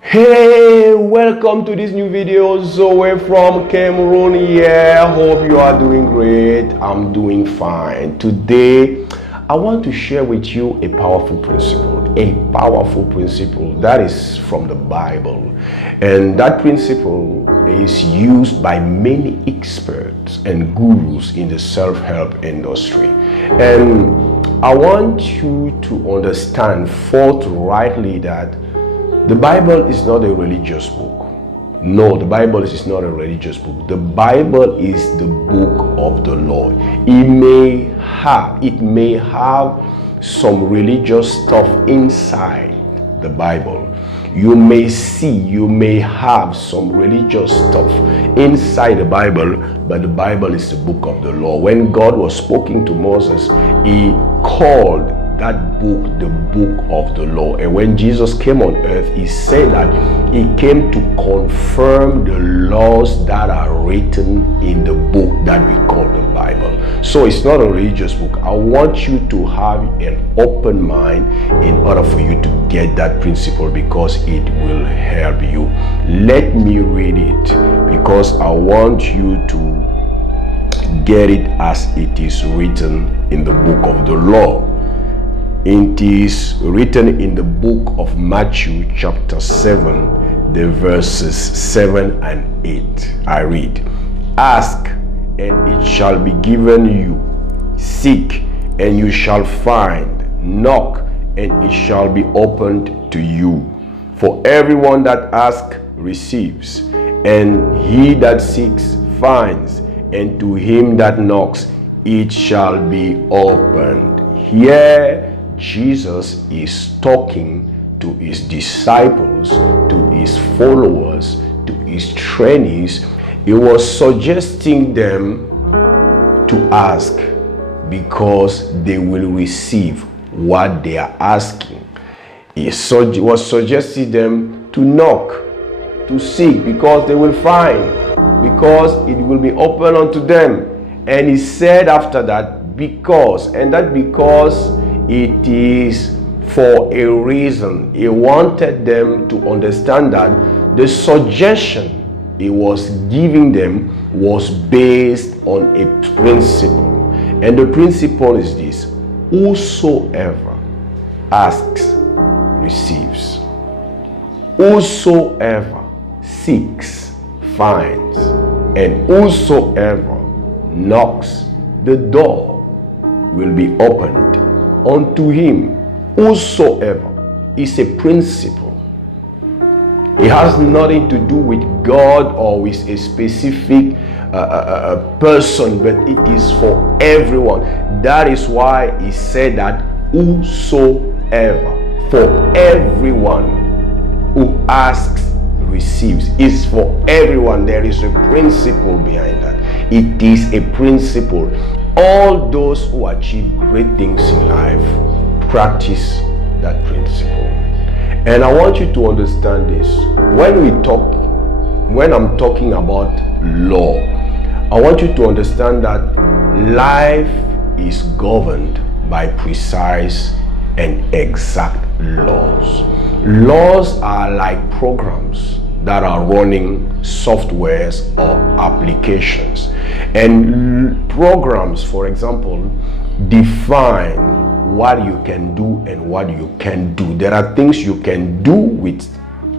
Hey, welcome to this new video. Zoe from Cameroon here. Hope you are doing great. I'm doing fine. Today, I want to share with you a powerful principle that is from the Bible. And that principle is used by many experts and gurus in the self-help industry. And I want you to understand forthrightly that the Bible is not a religious book. No, the Bible is not a religious book. The Bible is the book of the Lord. It may have some religious stuff inside the Bible. You may have some religious stuff inside the Bible, but the Bible is the book of the law. When God was speaking to Moses, he called that book the book of the law. And when Jesus came on earth, he said that he came to confirm the laws that are written in the book that we call the Bible. So it's not a religious book. I want you to have an open mind in order for you to get that principle, because it will help you. Let me read it, because I want you to get it as it is written in the book of the law. It is written in the book of Matthew chapter 7, the verses 7 and 8. I read, "Ask, and it shall be given you. Seek, and you shall find. Knock, and it shall be opened to you. For everyone that asks receives, and he that seeks finds, and to him that knocks it shall be opened." Here Jesus is talking to his disciples, to his followers, to his trainees. He was suggesting them to ask because they will receive what they are asking. He was suggesting them to knock, to seek, because they will find, because it will be open unto them. And he said after that, because it is for a reason. He wanted them to understand that the suggestion he was giving them was based on a principle. And the principle is this: whosoever asks receives. Whosoever seeks finds. And whosoever knocks, the door will be opened unto him. Whosoever is a principle. It has nothing to do with God or with a specific person, but it is for everyone. That is why he said that whosoever, for everyone who asks receives. Is for everyone. There is a principle behind that. It is a principle. All those who achieve great things in life practice that principle. And I want you to understand this. When I'm talking about law, I want you to understand that life is governed by precise and exact laws. Laws are like programs that are running softwares or applications. And programs, for example, define what you can do and what you can do. There are things you can do with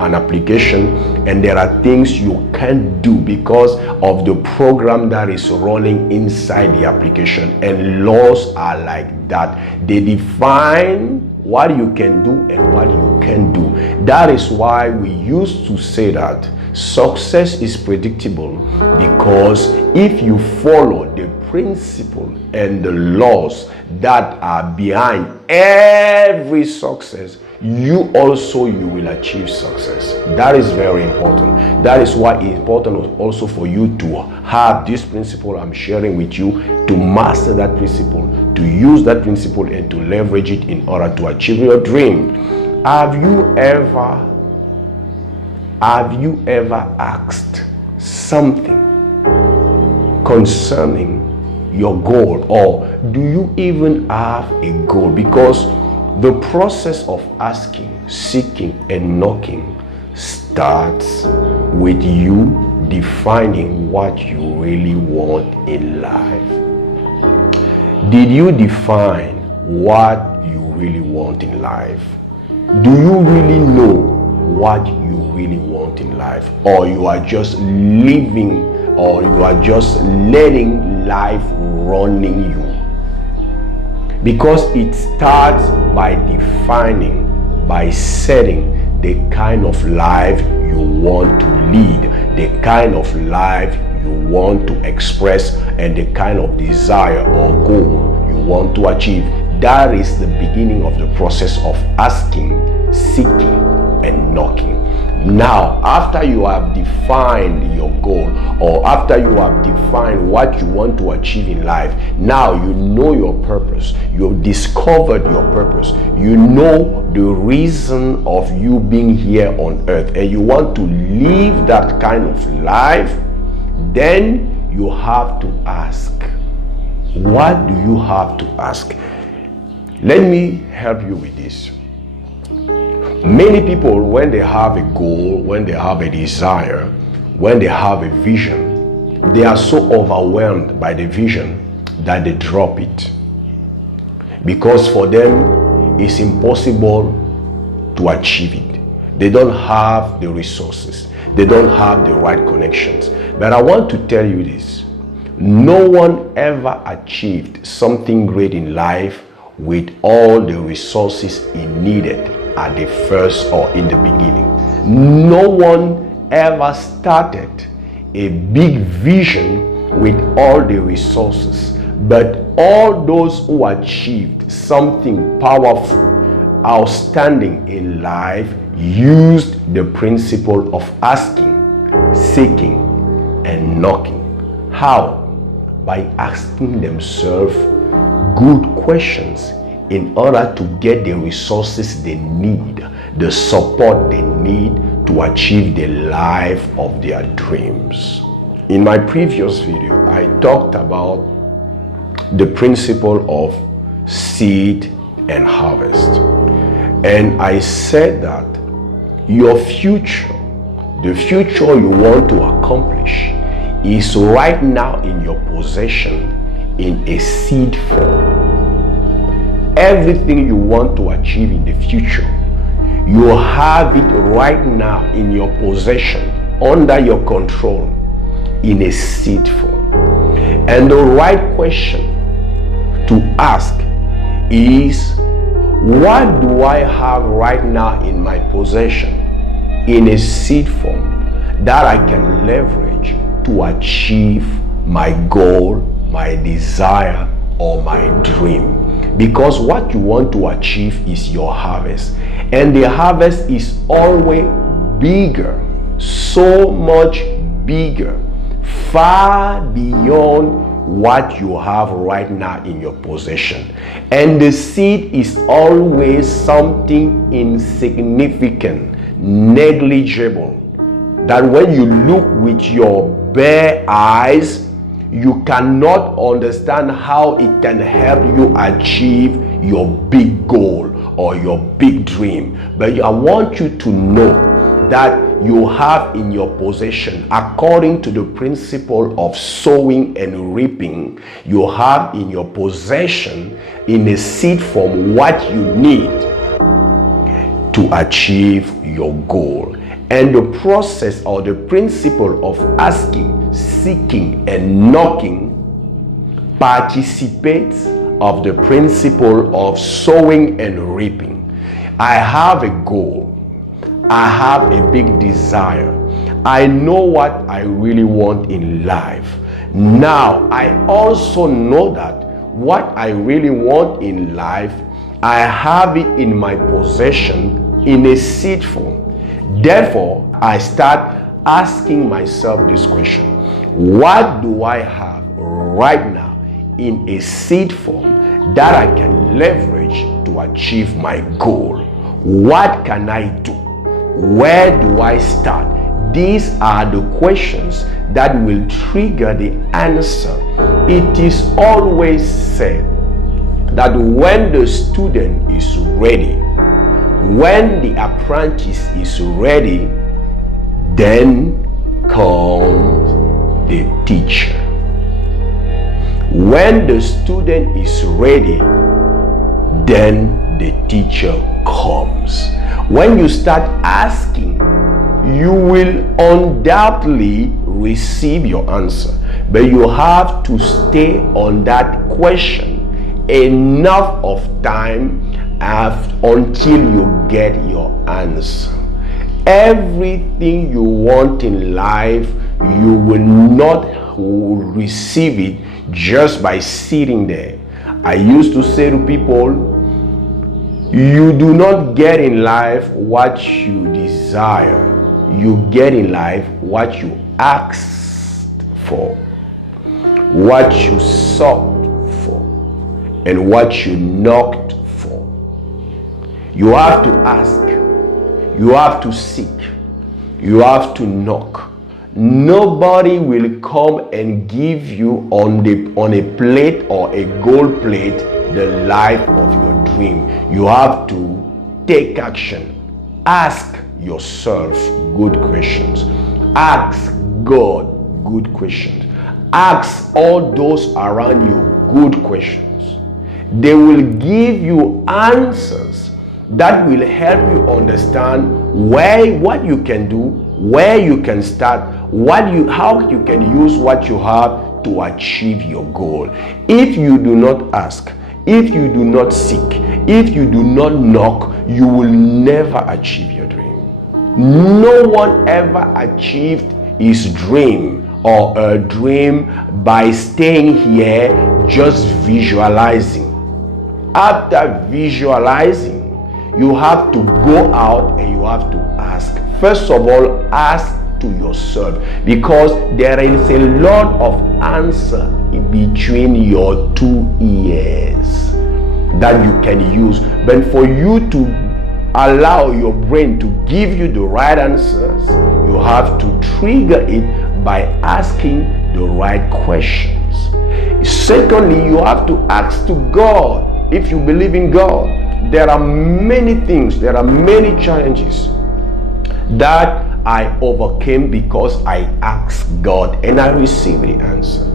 an application, and there are things you can't do because of the program that is running inside the application. And laws are like that. They define what you can do and what you can do. That is why we used to say that success is predictable, because if you follow the principle and the laws that are behind every success, you will achieve success. That is very important. That is why it's important also for you to have this principle I'm sharing with you, to master that principle, to use that principle, and to leverage it in order to achieve your dream. Have you ever asked something concerning your goal, or do you even have a goal? Because the process of asking, seeking, and knocking starts with you defining what you really want in life. Did you define what you really want in life? Do you really know what you really want in life? Or you are just living, or you are just letting life running you? Because it starts by defining, by setting the kind of life you want to lead, the kind of life you want to express, and the kind of desire or goal you want to achieve. That is the beginning of the process of asking, seeking, and knocking. Now, after you have defined your goal, or after you have defined what you want to achieve in life, now you know your purpose. You've discovered your purpose. You know the reason of you being here on earth, and you want to live that kind of life. Then you have to ask. What do you have to ask? Let me help you with this. Many people, when they have a goal, when they have a desire, when they have a vision, they are so overwhelmed by the vision that they drop it. Because for them, it's impossible to achieve it. They don't have the resources. They don't have the right connections. But I want to tell you this. No one ever achieved something great in life with all the resources he needed at the first or in the beginning. No one ever started a big vision with all the resources, but all those who achieved something powerful, outstanding in life, used the principle of asking, seeking, and knocking. How? By asking themselves good questions in order to get the resources they need, the support they need to achieve the life of their dreams. In my previous video, I talked about the principle of seed and harvest. And I said that your future, the future you want to accomplish, is right now in your possession in a seed form. Everything you want to achieve in the future, you have it right now in your possession, under your control, in a seed form. And the right question to ask is, what do I have right now in my possession, in a seed form, that I can leverage to achieve my goal, my desire, or my dream? Because what you want to achieve is your harvest, and the harvest is always bigger, so much bigger, far beyond what you have right now in your possession. And the seed is always something insignificant, negligible, that when you look with your bare eyes, you cannot understand how it can help you achieve your big goal or your big dream. But I want you to know that you have in your possession, according to the principle of sowing and reaping, you have in your possession, in a seed form, what you need to achieve your goal. And the process or the principle of asking, seeking, and knocking participates of the principle of sowing and reaping. I have a goal. I have a big desire. I know what I really want in life. Now, I also know that what I really want in life, I have it in my possession in a seed form. Therefore, I start asking myself this question: what do I have right now in a seed form that I can leverage to achieve my goal? What can I do? Where do I start? These are the questions that will trigger the answer. It is always said that when the student is ready, when the apprentice is ready, Then comes the teacher. When the student is ready, then the teacher comes. When you start asking, you will undoubtedly receive your answer, but you have to stay on that question enough of time until you get your answer. Everything you want in life, you will not receive it just by sitting there. I used to say to people, you do not get in life what you desire. You get in life what you asked for, what you sought for, and what you knocked for. You have to ask, you have to seek, you have to knock. Nobody will come and give you on a plate or a gold plate the life of your dream. You have to take action. Ask yourself good questions. Ask God good questions. Ask all those around you good questions. They will give you answers that will help you understand what you can do, where you can start, how you can use what you have to achieve your goal. If you do not ask, if you do not seek, if you do not knock, you will never achieve your dream. No one ever achieved his dream or a dream by staying here just visualizing. After visualizing, you have to go out and you have to ask. First of all, ask to yourself, because there is a lot of answer in between your two ears that you can use. But for you to allow your brain to give you the right answers, you have to trigger it by asking the right questions. Secondly, you have to ask to God. If you believe in God, there are many things, there are many challenges that I overcame because I asked God and I received the answer.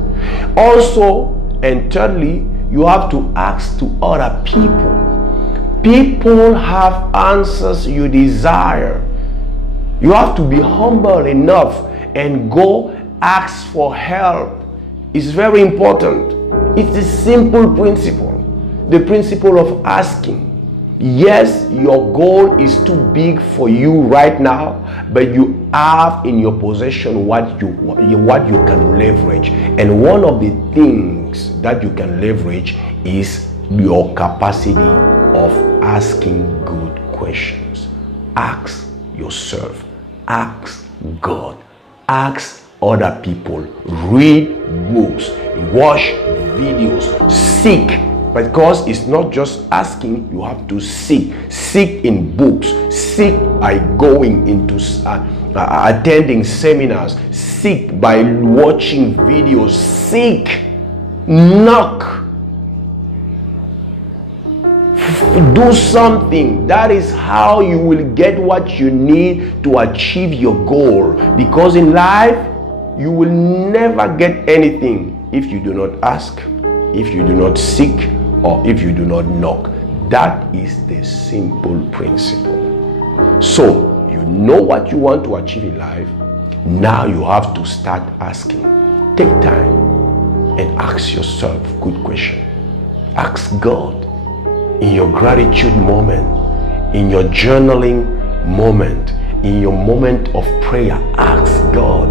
Also, and thirdly, you have to ask to other people. People have answers you desire. You have to be humble enough and go ask for help. It's very important. It's a simple principle. The principle of asking. Yes, your goal is too big for you right now, but you have in your possession what you can leverage. And one of the things that you can leverage is your capacity of asking good questions. Ask yourself, ask God, ask other people, read books, watch videos, seek. Because it's not just asking, you have to seek. Seek in books, seek by going into attending seminars, seek by watching videos, seek, knock. Do something. That is how you will get what you need to achieve your goal. Because in life, you will never get anything if you do not ask, if you do not seek, or if you do not knock. That is the simple principle. So, you know what you want to achieve in life. Now you have to start asking. Take time and ask yourself good question. Ask God in your gratitude moment, in your journaling moment, in your moment of prayer. Ask God.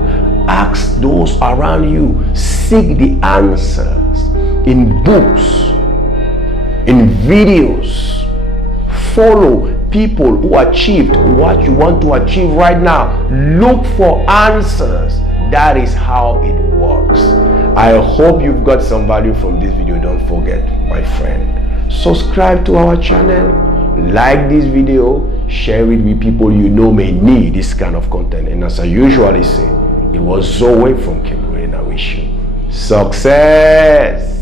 Ask those around you. Seek the answers in books, in videos. Follow people who achieved what you want to achieve right now. Look for answers. That is how it works. I hope you've got some value from this video. Don't forget, my friend, subscribe to our channel, like this video, share it with people you know may need this kind of content. And as I usually say, it was Zoe from Cameroon, and I wish you success.